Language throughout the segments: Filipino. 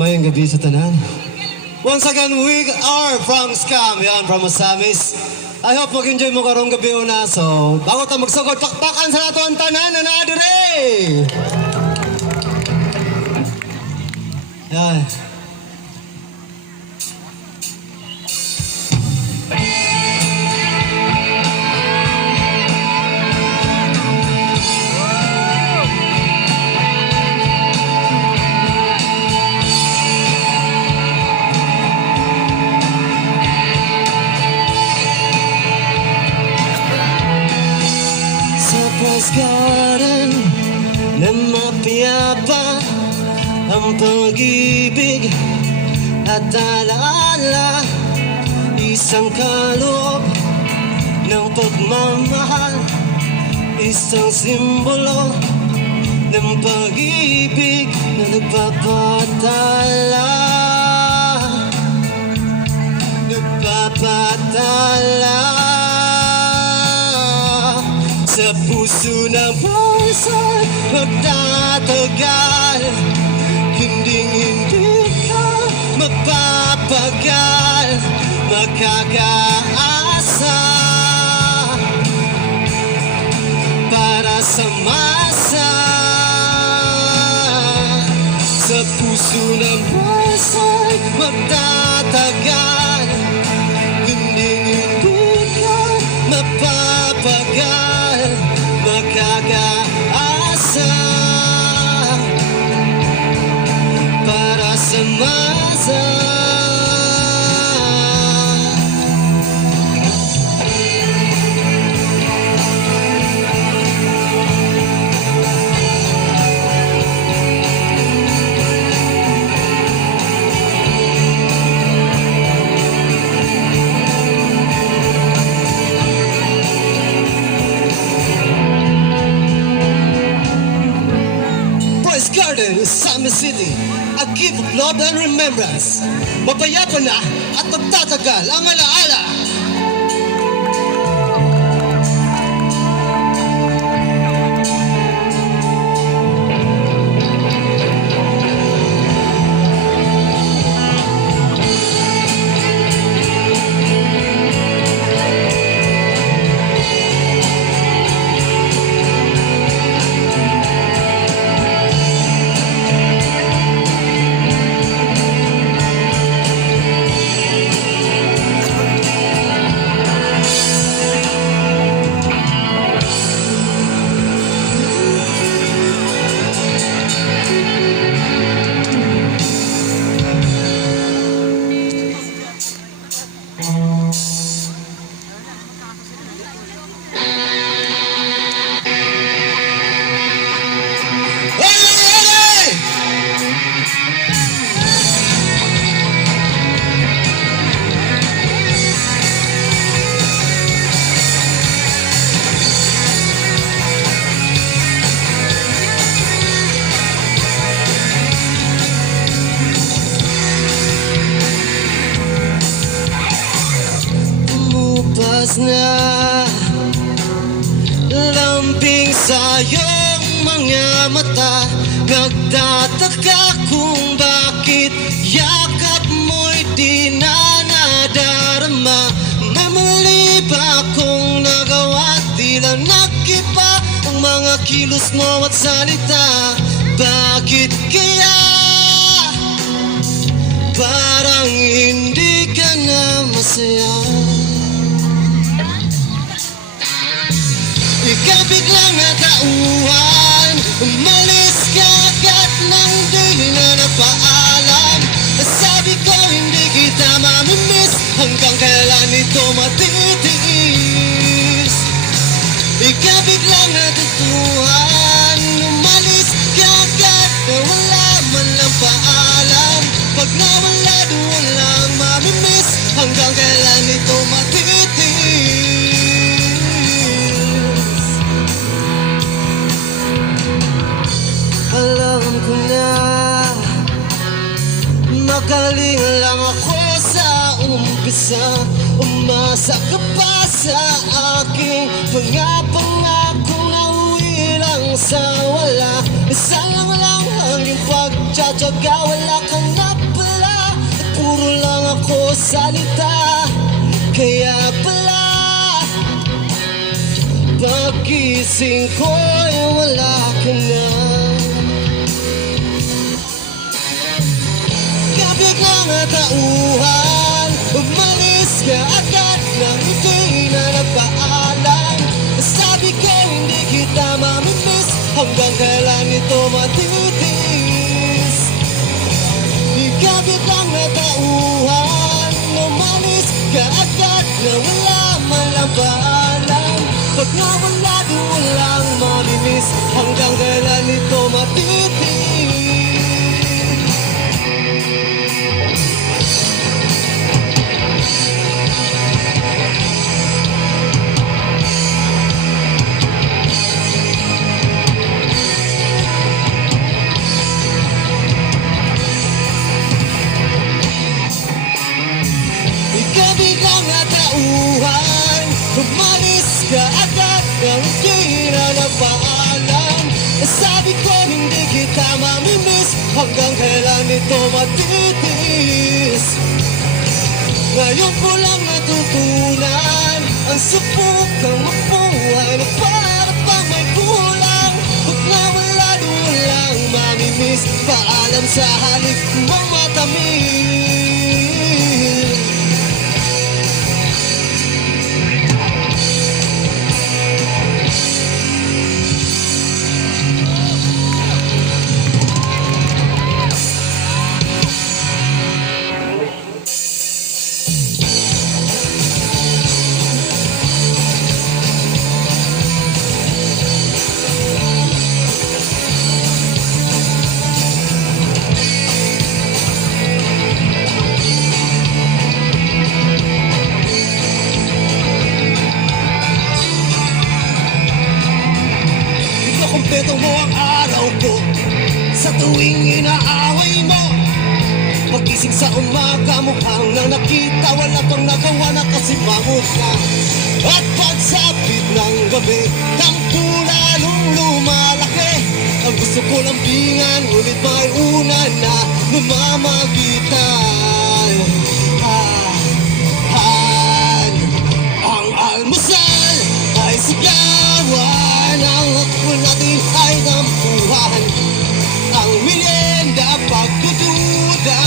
Mayang gabi sa tanan. Once again, we are from Scam, yan, from Osamis. I hope mag-enjoy mo karong gabi una. So, bago ta magsugod, pakpakan sa nato ang tanan na naadire! Yan. Surprise garden na mapiyapa ang pag-ibig at alaala, isang kaloob ng pagmamahal, isang simbolo ng pag-ibig na nagpapatala, sa puso ng bawat magtatagal. Hindi ka magpapagal, makakaasa para sa masa. Sa puso ng bawat magtatagal. Hindi ka mapapagal, makakaasa para sa masa. Garden, Osamis City, a gift of love and remembrance. Mapayapa na at magtatagal ang alaala. Na lambing sa iyong mga mata, nagtataka kung bakit yakap mo'y di na nadarama. May mali ba kung nagawa? Tila nagiba ang mga kilos mo at salita. Bakit kaya parang hindi ka na masaya? Ikaw biglang natauhan, umalis ka agad nang di na napaalam. Sabi ko hindi kita mamimiss, hanggang kailan ito matitiis? Ikaw biglang natutuhan, umalis ka agad na wala man lang paalam. Pag nawala doon lang mamimiss, hanggang kailan ito matitiis? Alam ko na magaling lang ako sa umpisa. Umasa ka pa sa aking mga pangakong nauwi lang sa wala. Isa lang ang iyong pagtsatsaga, wala kang ako salita. Kaya pala pagkising ko'y wala ka na. Kabiglang tauhan, umalis ka agad nang hindi na nagpaalam. Sabi ko hindi kita mamimiss, hanggang kailan ito matitis. Kabiglang tauhan, umalis ka agad na wala man lang paalam. Pag nawala di walang mamimiss, hanggang kailan ito matitis. Kabiglang tauhan, umalis ka agad nang di na nagpaalam. Sabi ko hindi kita mamimiss, hanggang kailan ito matitis. Ngayon ko lang natutunan, ang subukang mabuhay na para pang may kulang. Huwag na wala di walang mamimiss, paalam sa halip mong matamis. Kumpleto mo ang araw ko sa tuwing inaaway mo. Pagising sa umaga, mukhang nang nakita, wala pang nagawa na kasi pagod ka. At pagsapit ng gabi, tangkula nung lumalaki. Ang gusto ko lambingan, ngunit may una na namamagitan. Ang almusal ay sigawan, ang hakbol natin ay tampuhan. Ang merienda pagdududa,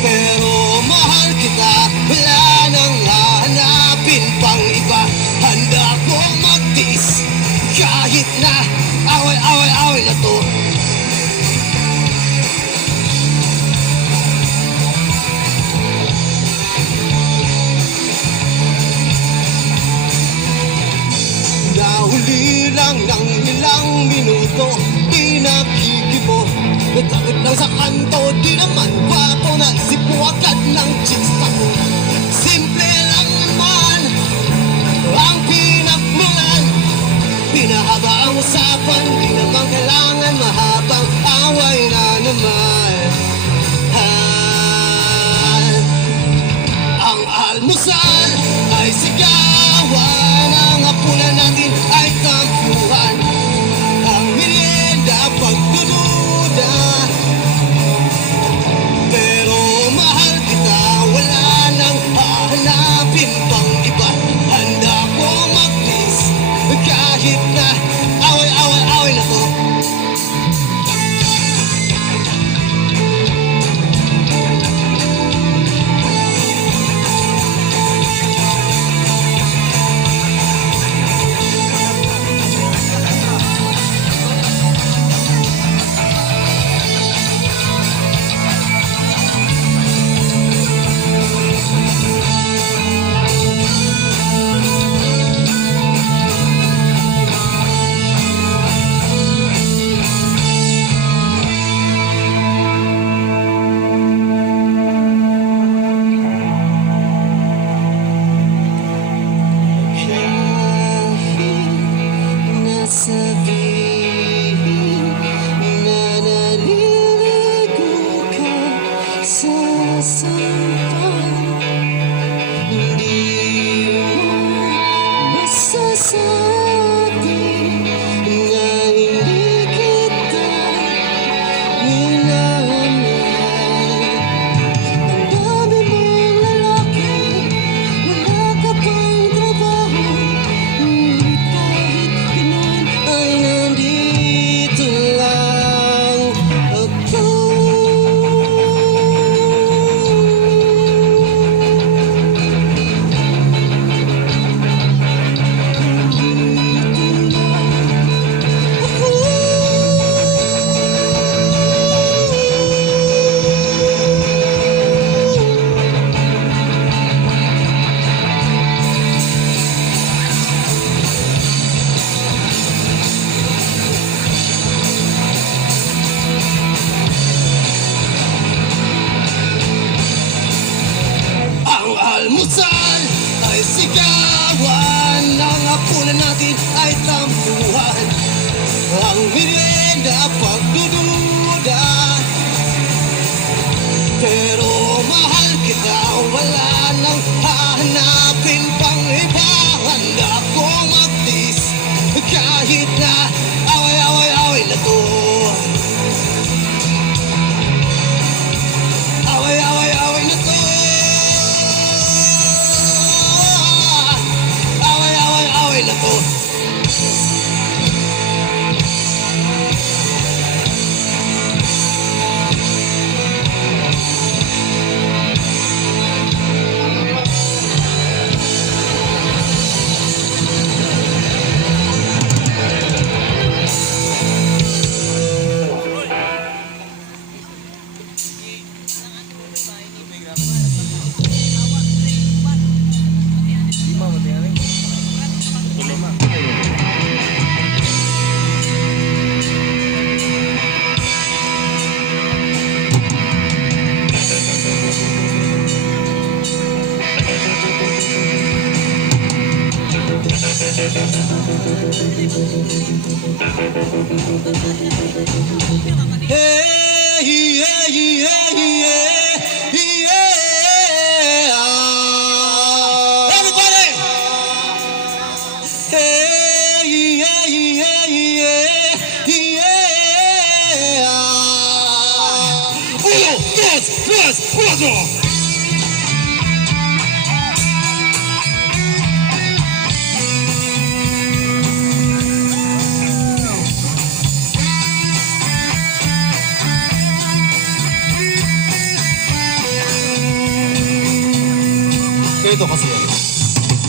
pero mahal kita, wala nang hahanapin pang iba. Handa kong magtiis kahit na away na to. Nahuli lang ng ilang minuto, di nakikibo. Natakot lang sa kanto, di naman gwapo. Naisip mo agad ng chicks ako. Simple lang naman ang pinagmulan. Pinahaba ang usapan, di naman kailangan mahabang away na naman. Ang almusal ay sigawan, ang hapunan natin ay tampuhan. Ang merienda pagdududa, pero mahal kita, wala nang hahanapin pang iba. Handa kong mag-miss kahit na away na to. Sabihin na naliligo ka sa sampan, hindi mo masasabi na hindi kita minamahal. Hey, yeah, yeah, yeah, yeah. Everybody! Hey, yeah, yeah, yeah, yeah. Uno, dos, tres, cuatro. Ito kasi yan.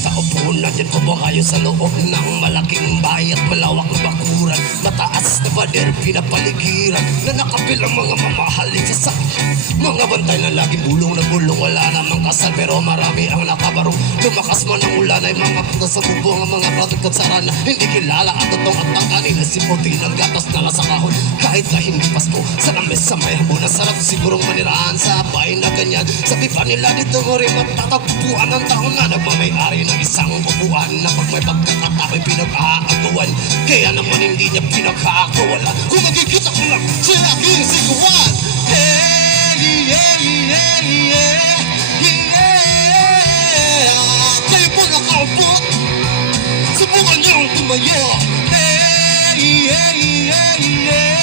Sa upuan natin kumakayo sa loob ng malaking bahay at malawak na bakuran. Mataas na pader pinapaligiran na nakapilang mga mamahaling sasakyan. Mga bantay na laging bulong na bulong, wala namang kasal pero marami ang nakabarong. Lumakas man ang ulan ay mga puta sa bubong, ang mga product at sarana hindi kilala at totoo at ang kanila si puti ng gatas na nasa kahon. Kahit na hindi pasko sa lamis sa may hambon, ang sarap sigurong maniraan sa bahay na ganyan. Sabi pa nila dito mo rin matatagpuan ang taon na nagmamayari ng isang upuan na pag may pagkakatao'y pinag-aagawan. Kaya naman hindi niya pinag-aagawan. Kung nakikita ko lang siya aking siguan. Hey, yeah, yeah, yeah, yeah. Kayo po nakaupo, subukan niyong tumayo. Hey, yeah, yeah, yeah, yeah.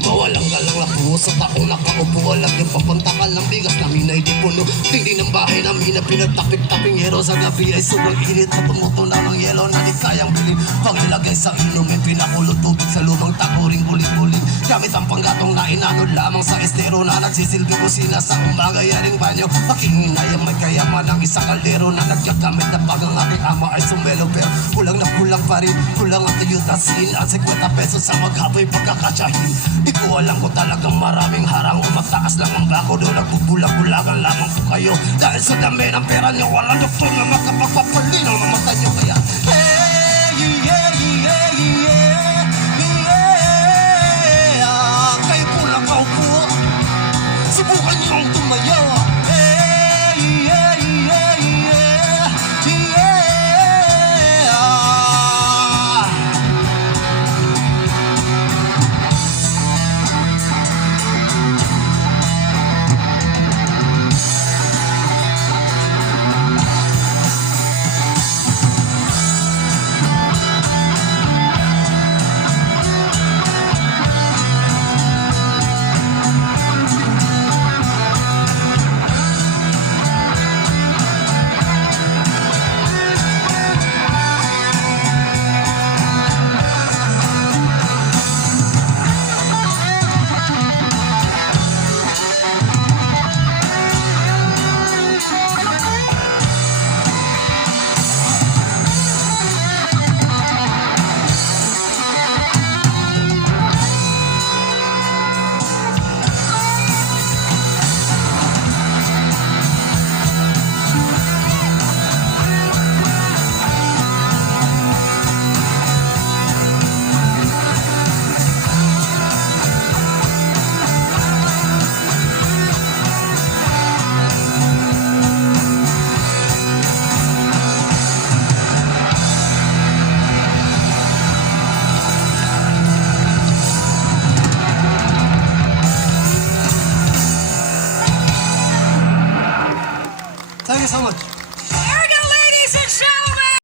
Mawalang galang na po sa taong nakaupo. Alam yung papunta ka lang bigas namin ay di puno. Tingin ng bahay namin na pinagtapik-taping yero. Sa gabi ay sobrang init na tumutunaw ng yelo na di kayang bilhin. Pang ilagay sa inumin, pinakulot tubig sa lumang takuring buling-buling. Gamit ang panggatong na inanod lamang sa estero na nagsisilbi kusina sa umaga yaring banyo. Aking inayang may kayaman ng isang kaldero na nagkagamit na pag ang aking ama ay sumelo. Pero kulang na kulang pa rin, kulang ang tuyutasin at 50 pesos sa maghapoy pagkakasyahin. Di ko alam ko talagang maraming harang. Mataas lang ang bako doon, nagbubulag-bulagan lamang po kayo. Dahil sa dami ng pera niyo, walang doktor na makapagpapalinaw ng mata niyo. Kaya, hey!